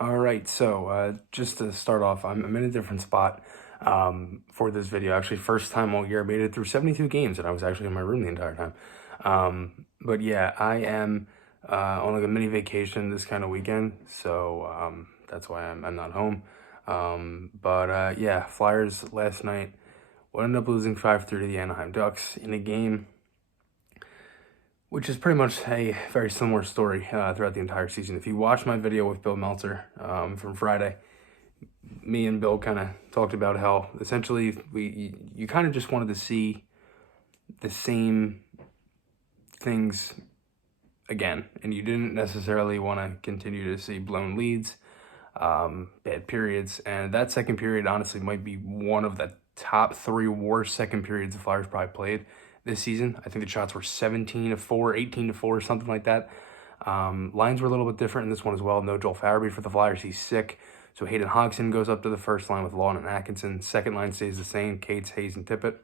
All right, so just to start off, I'm in a different spot for this video. Actually, first time all year, made it through 72 games, and I was actually in my room the entire time. But yeah, I am on like a mini vacation this kind of weekend, so that's why I'm not home. But yeah, Flyers last night would end up losing 5-3 to the Anaheim Ducks in a game which is pretty much a very similar story throughout the entire season. If you watch my video with Bill Meltzer from Friday, me and Bill kind of talked about how essentially you kind of just wanted to see the same things again, and you didn't necessarily want to continue to see blown leads, bad periods, and that second period honestly might be one of the top three worst second periods the Flyers probably played this season. I think the shots were 17-4, 18-4, something like that. Lines were a little bit different in this one as well. No Joel Farabee for the Flyers. He's sick. So Hayden Hodgson goes up to the first line with Lawton and Atkinson. Second line stays the same. Cates, Hayes, and Tippett.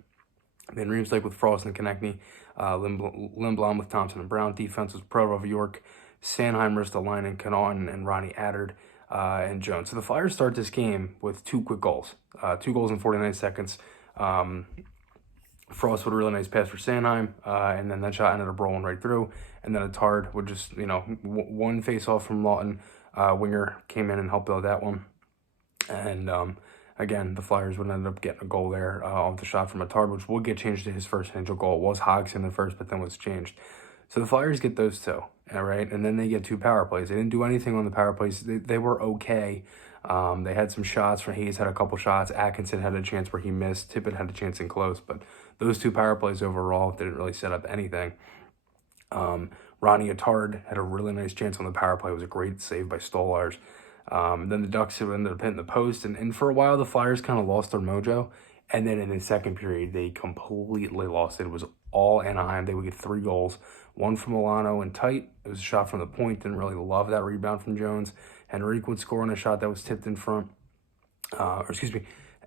Then Reamslake with Frost and Konechny. Lindblom with Thompson and Brown. Defense was Provorov, York, Sanheim, Ristolainen, Connaughton, and Ronnie Attard and Jones. So the Flyers start this game with two quick goals. 2 goals in 49 seconds. Frost with a really nice pass for Sanheim, and then that shot ended up rolling right through. And then Attard would just, one face-off from Lawton. Winger came in and helped out that one. And again, the Flyers would end up getting a goal there off the shot from Attard, which would get changed to his first initial goal. It was Hodgson the first, but then was changed. So the Flyers get those two, all right? And then they get 2 power plays. They didn't do anything on the power plays. They were okay. They had some shots. Hayes had a couple shots. Atkinson had a chance where he missed. Tippett had a chance in close. But those 2 power plays overall didn't really set up anything. Ronnie Attard had a really nice chance on the power play. It was a great save by Stolarz. Then the Ducks ended up hitting the post. And for a while, the Flyers kind of lost their mojo. And then in the second period, they completely lost it. It was all Anaheim. They would get 3 goals. One from Milano and tight. It was a shot from the point. Didn't really love that rebound from Jones. Henrique would score on a shot that was tipped in front.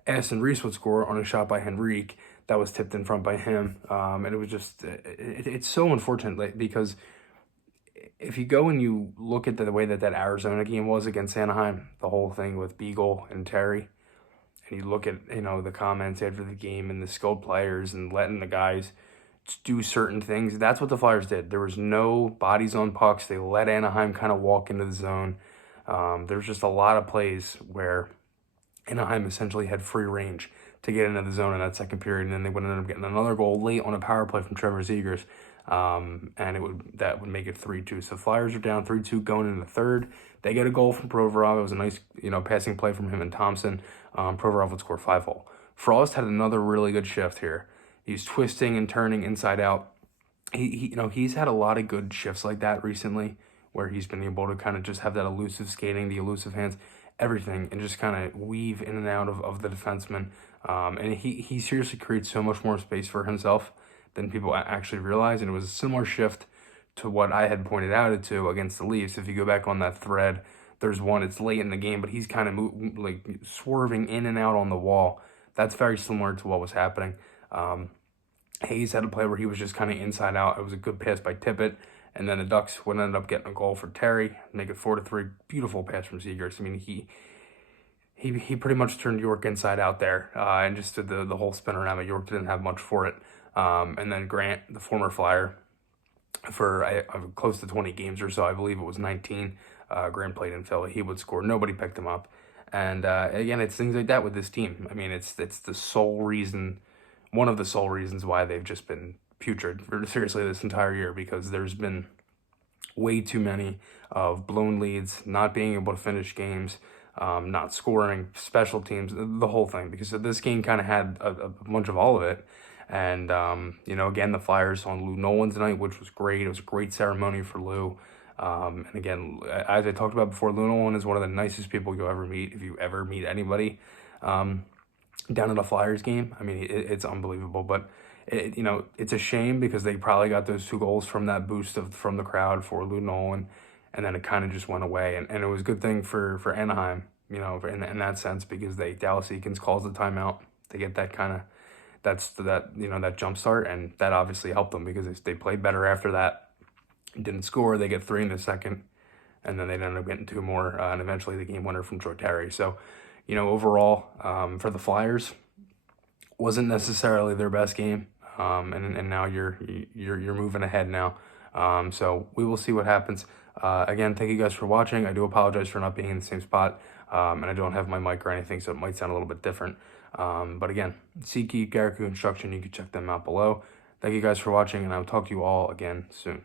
Aston Reese would score on a shot by Henrique that was tipped in front by him. And it was just, it's so unfortunate because if you go and you look at the way that Arizona game was against Anaheim, the whole thing with Beagle and Terry, and you look at, the comments after the game and the skilled players and letting the guys do certain things, that's what the Flyers did. There was no bodies on pucks. They let Anaheim kind of walk into the zone. There's just a lot of plays where Anaheim essentially had free range to get into the zone in that second period, and then they would end up getting another goal late on a power play from Trevor Zegers, and that would make it 3-2. So Flyers are down 3-2 going into the third. They get a goal from Provorov. It was a nice, passing play from him and Thompson. Provorov would score 5-0. Frost had another really good shift here. He's twisting and turning inside out. He's had a lot of good shifts like that recently, where he's been able to kind of just have that elusive skating, the elusive hands, everything, and just kind of weave in and out of the defenseman. And he seriously creates so much more space for himself than people actually realize. And it was a similar shift to what I had pointed out it to against the Leafs. If you go back on that thread, there's one, it's late in the game, but he's kind of swerving in and out on the wall. That's very similar to what was happening. Hayes had a play where he was just kind of inside out. It was a good pass by Tippett. And then the Ducks would end up getting a goal for Terry, make it 4-3. Beautiful pass from Zegers. I mean, he pretty much turned York inside out there and just did the whole spin around, but York didn't have much for it. And then Grant, the former Flyer, for close to 20 games or so, I believe it was 19, Grant played in Philly. He would score. Nobody picked him up. And again, it's things like that with this team. I mean, it's the sole reason, one of the sole reasons why they've just been putrid for seriously this entire year, because there's been way too many of blown leads, not being able to finish games, not scoring, special teams, the whole thing. Because this game kind of had a bunch of all of it. And, again, the Flyers on Lou Nolan's night, which was great. It was a great ceremony for Lou. And again, as I talked about before, Lou Nolan is one of the nicest people you'll ever meet, if you ever meet anybody down at a Flyers game. I mean, it's unbelievable. But it's a shame because they probably got those 2 goals from that boost from the crowd for Lou Nolan, and then it kind of just went away. And it was a good thing for Anaheim, in that sense, because Dallas Eakins calls the timeout. They get that kind of, that jump start, and that obviously helped them because they played better after that. Didn't score. They get 3 in the second. and then they'd end up getting 2 more, and eventually the game winner from Troy Terry. So, overall, for the Flyers, wasn't necessarily their best game, and now you're moving ahead now. So we will see what happens. Again, thank you guys for watching. I do apologize for not being in the same spot, and I don't have my mic or anything, so it might sound a little bit different. But again, SeatGeek, Garrett Group Construction, you can check them out below. Thank you guys for watching, and I'll talk to you all again soon.